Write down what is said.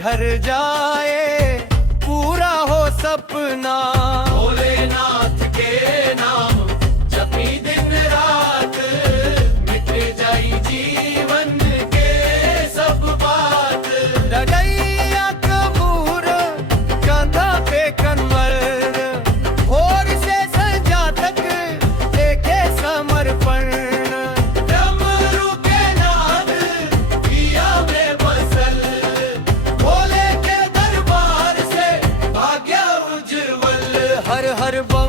घर जाए, पूरा हो सपना। भोलेनाथ के नाम जपी दिन रात, मिट जाई जीवन के सब बात। डगैया कबूर कंधा पे कन्वर, भोर से संजा तक देखे समर्पण। डमरू के नाद पिया में बसल, भोले के दरबार से भाग्य उज्जवल। हर हर बम